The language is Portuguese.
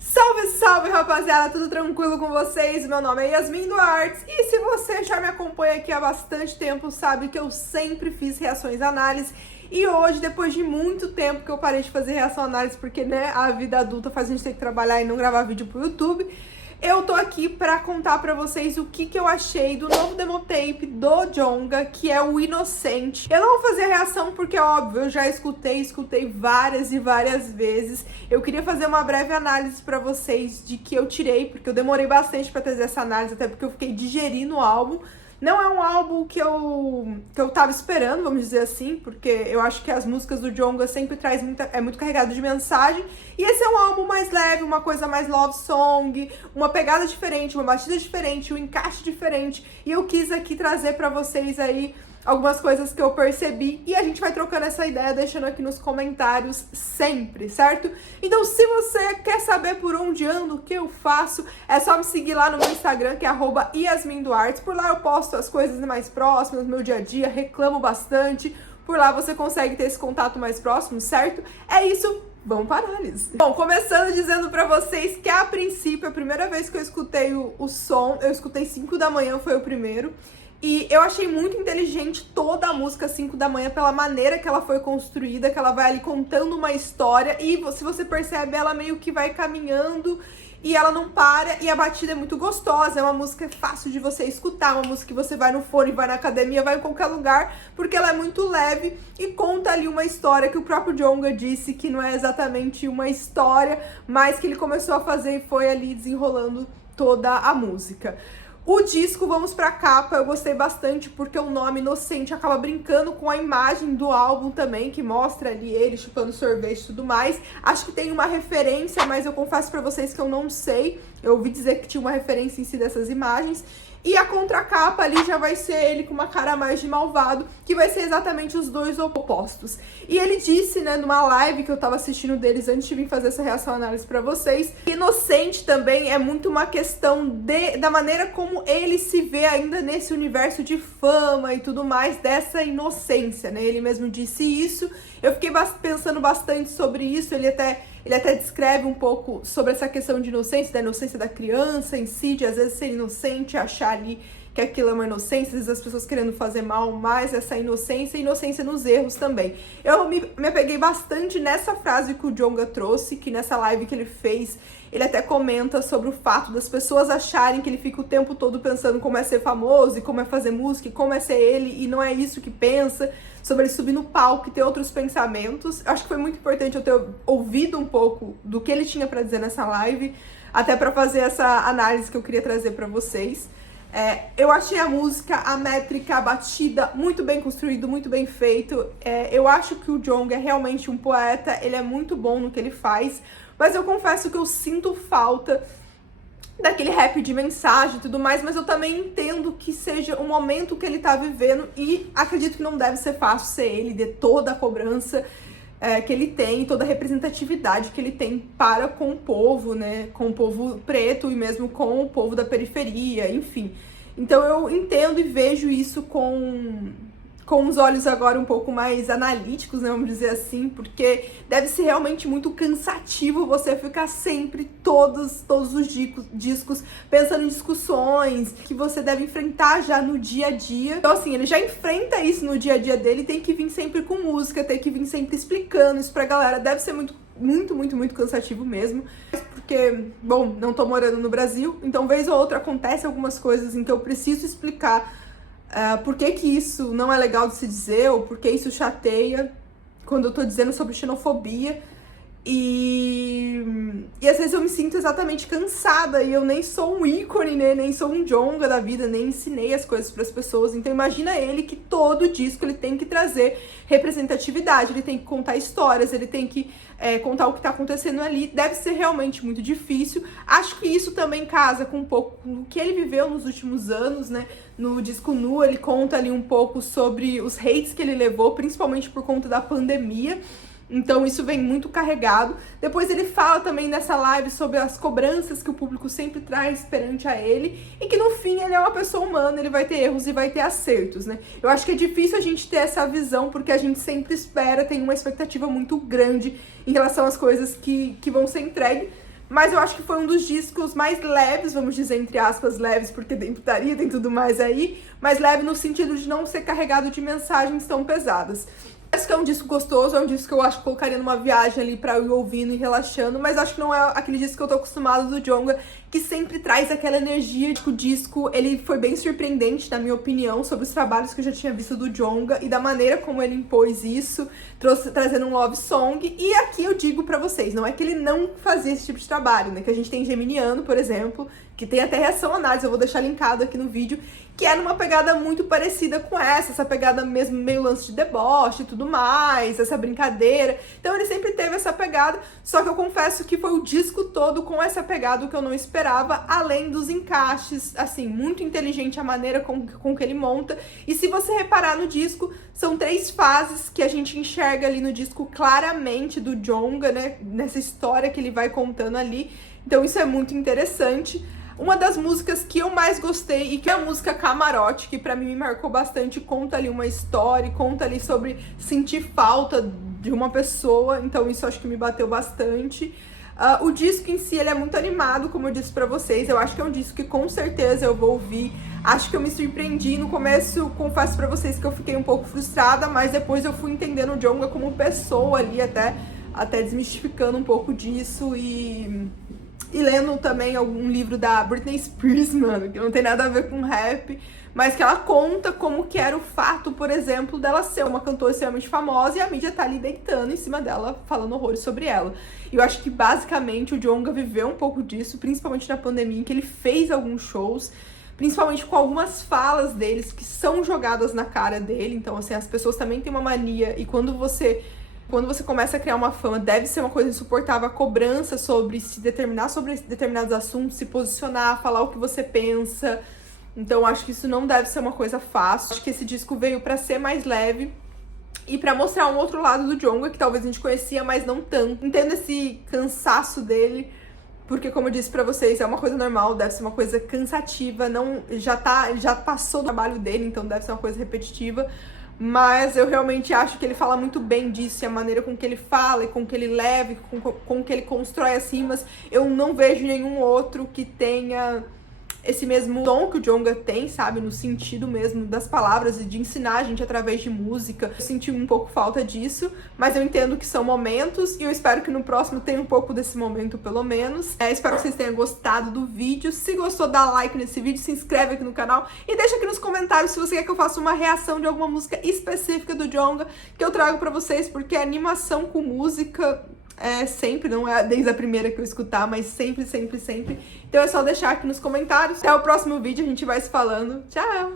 Salve, salve, rapaziada, tudo tranquilo com vocês? Meu nome é Yasmin Duarte e se você já me acompanha aqui há bastante tempo, sabe que eu sempre fiz reações análise. E hoje, depois de muito tempo que eu parei de fazer reação análise, porque, né, a vida adulta faz a gente ter que trabalhar e não gravar vídeo pro YouTube, eu tô aqui pra contar pra vocês o que eu achei do novo demotape do Djonga, que é o Inocente. Eu não vou fazer reação porque, óbvio, eu já escutei várias e várias vezes. Eu queria fazer uma breve análise pra vocês de que eu tirei, porque eu demorei bastante pra trazer essa análise, até porque eu fiquei digerindo o álbum. Não é um álbum que eu tava esperando, vamos dizer assim, porque eu acho que as músicas do Djonga sempre traz muito carregado de mensagem. E esse é um álbum mais leve, uma coisa mais love song, uma pegada diferente, uma batida diferente, um encaixe diferente. E eu quis aqui trazer pra vocês aí algumas coisas que eu percebi e a gente vai trocando essa ideia, deixando aqui nos comentários sempre, certo? Então, se você quer saber por onde ando, o que eu faço, é só me seguir lá no meu Instagram, que é @YasminDuarte. Por lá eu posto as coisas mais próximas, meu dia a dia, reclamo bastante. Por lá você consegue ter esse contato mais próximo, certo? É isso, vamos para a análise. Bom, começando dizendo pra vocês que a princípio, a primeira vez que eu escutei o som, eu escutei 5 da manhã, foi o primeiro. E eu achei muito inteligente toda a música 5 da manhã pela maneira que ela foi construída, que ela vai ali contando uma história e se você percebe, ela meio que vai caminhando e ela não para e a batida é muito gostosa, é uma música fácil de você escutar, uma música que você vai no fone, vai na academia, vai em qualquer lugar, porque ela é muito leve e conta ali uma história que o próprio Djonga disse que não é exatamente uma história, mas que ele começou a fazer e foi ali desenrolando toda a música. O disco, vamos pra capa, eu gostei bastante porque o nome Inocente acaba brincando com a imagem do álbum também, que mostra ali ele chupando sorvete e tudo mais. Acho que tem uma referência, mas eu confesso pra vocês que eu não sei. Eu ouvi dizer que tinha uma referência em si dessas imagens. E a contracapa ali já vai ser ele com uma cara mais de malvado, que vai ser exatamente os dois opostos. E ele disse, né, numa live que eu tava assistindo deles antes de vir fazer essa reação análise pra vocês, que Inocente também é muito uma questão da maneira como ele se vê ainda nesse universo de fama e tudo mais, dessa inocência, né? Ele mesmo disse isso. Eu fiquei pensando bastante sobre isso, ele até descreve um pouco sobre essa questão de inocência, da inocência da criança em si, de às vezes ser inocente, achar ali que aquilo é uma inocência, às vezes as pessoas querendo fazer mal, mas essa inocência e inocência nos erros também. Eu me apeguei bastante nessa frase que o Djonga trouxe, que nessa live que ele fez, ele até comenta sobre o fato das pessoas acharem que ele fica o tempo todo pensando como é ser famoso, e como é fazer música, e como é ser ele, e não é isso que pensa, sobre ele subir no palco e ter outros pensamentos. Acho que foi muito importante eu ter ouvido um pouco do que ele tinha pra dizer nessa live, até pra fazer essa análise que eu queria trazer pra vocês. Eu achei a música, a métrica, a batida muito bem construído, muito bem feito. Eu acho que o Djonga é realmente um poeta, ele é muito bom no que ele faz, mas eu confesso que eu sinto falta daquele rap de mensagem e tudo mais, mas eu também entendo que seja o momento que ele tá vivendo e acredito que não deve ser fácil ser ele, de toda a cobrança que ele tem, toda a representatividade que ele tem para com o povo, né, com o povo preto e mesmo com o povo da periferia, enfim. Então eu entendo e vejo isso com os olhos agora um pouco mais analíticos, né, vamos dizer assim, porque deve ser realmente muito cansativo você ficar sempre, todos os discos, pensando em discussões que você deve enfrentar já no dia a dia. Então, assim, ele já enfrenta isso no dia a dia dele, tem que vir sempre com música, tem que vir sempre explicando isso pra galera. Deve ser muito cansativo mesmo, porque, bom, não tô morando no Brasil, então vez ou outra acontece algumas coisas em que eu preciso explicar por que isso não é legal de se dizer, ou por que isso chateia quando eu tô dizendo sobre xenofobia. E às vezes eu me sinto exatamente cansada e eu nem sou um ícone, né? Nem sou um Djonga da vida, nem ensinei as coisas para as pessoas. Então imagina ele que todo disco ele tem que trazer representatividade, ele tem que contar histórias, ele tem que contar o que tá acontecendo ali. Deve ser realmente muito difícil. Acho que isso também casa com um pouco do que ele viveu nos últimos anos, né? No disco Nu ele conta ali um pouco sobre os hates que ele levou, principalmente por conta da pandemia. Então isso vem muito carregado. Depois ele fala também nessa live sobre as cobranças que o público sempre traz perante a ele, e que no fim ele é uma pessoa humana, ele vai ter erros e vai ter acertos, né? Eu acho que é difícil a gente ter essa visão, porque a gente sempre espera, tem uma expectativa muito grande em relação às coisas que vão ser entregues. Mas eu acho que foi um dos discos mais leves, vamos dizer, entre aspas, leves, porque tem putaria, tem tudo mais aí, mas leve no sentido de não ser carregado de mensagens tão pesadas. Acho que é um disco gostoso, é um disco que eu acho que colocaria numa viagem ali pra eu ir ouvindo e relaxando, mas acho que não é aquele disco que eu tô acostumado do Djonga, que sempre traz aquela energia de que o disco, ele foi bem surpreendente, na minha opinião, sobre os trabalhos que eu já tinha visto do Djonga e da maneira como ele impôs isso, trazendo um love song. E aqui eu digo pra vocês, não é que ele não fazia esse tipo de trabalho, né, que a gente tem Geminiano, por exemplo, que tem até reação análise, eu vou deixar linkado aqui no vídeo, que é numa pegada muito parecida com essa pegada mesmo meio lance de deboche e tudo mais, essa brincadeira. Então ele sempre teve essa pegada, só que eu confesso que foi o disco todo com essa pegada que eu não esperava, além dos encaixes, assim, muito inteligente a maneira com que ele monta. E se você reparar no disco, são 3 fases que a gente enxerga ali no disco claramente do Djonga, né, nessa história que ele vai contando ali. Então isso é muito interessante. Uma das músicas que eu mais gostei, e que é a música Camarote, que pra mim me marcou bastante, conta ali uma história, conta ali sobre sentir falta de uma pessoa, então isso acho que me bateu bastante. O disco em si, ele é muito animado, como eu disse pra vocês, eu acho que é um disco que com certeza eu vou ouvir. Acho que eu me surpreendi, no começo confesso pra vocês que eu fiquei um pouco frustrada, mas depois eu fui entendendo o Djonga como pessoa ali, até desmistificando um pouco disso e lendo também algum livro da Britney Spears, mano, que não tem nada a ver com rap, mas que ela conta como que era o fato, por exemplo, dela ser uma cantora extremamente famosa e a mídia tá ali deitando em cima dela, falando horrores sobre ela. E eu acho que basicamente o Djonga viveu um pouco disso, principalmente na pandemia, em que ele fez alguns shows, principalmente com algumas falas deles que são jogadas na cara dele. Então, assim, as pessoas também têm uma mania, e quando você começa a criar uma fama, deve ser uma coisa insuportável a cobrança sobre se determinar sobre determinados assuntos, se posicionar, falar o que você pensa. Então acho que isso não deve ser uma coisa fácil. Acho que esse disco veio pra ser mais leve e pra mostrar um outro lado do Djonga, que talvez a gente conhecia, mas não tanto. Entendo esse cansaço dele, porque como eu disse pra vocês, é uma coisa normal, deve ser uma coisa cansativa, já passou do trabalho dele, então deve ser uma coisa repetitiva. Mas eu realmente acho que ele fala muito bem disso, e a maneira com que ele fala, e com que ele leva, e com que ele constrói as rimas. Eu não vejo nenhum outro que tenha esse mesmo tom que o Djonga tem, sabe? No sentido mesmo das palavras e de ensinar a gente através de música. Eu senti um pouco falta disso, mas eu entendo que são momentos, e eu espero que no próximo tenha um pouco desse momento, pelo menos. Espero que vocês tenham gostado do vídeo. Se gostou, dá like nesse vídeo, se inscreve aqui no canal e deixa aqui nos comentários se você quer que eu faça uma reação de alguma música específica do Djonga que eu trago pra vocês, porque a animação com música sempre, não é desde a primeira que eu escutar, mas sempre, sempre, sempre. Então é só deixar aqui nos comentários. Até o próximo vídeo, a gente vai se falando. Tchau!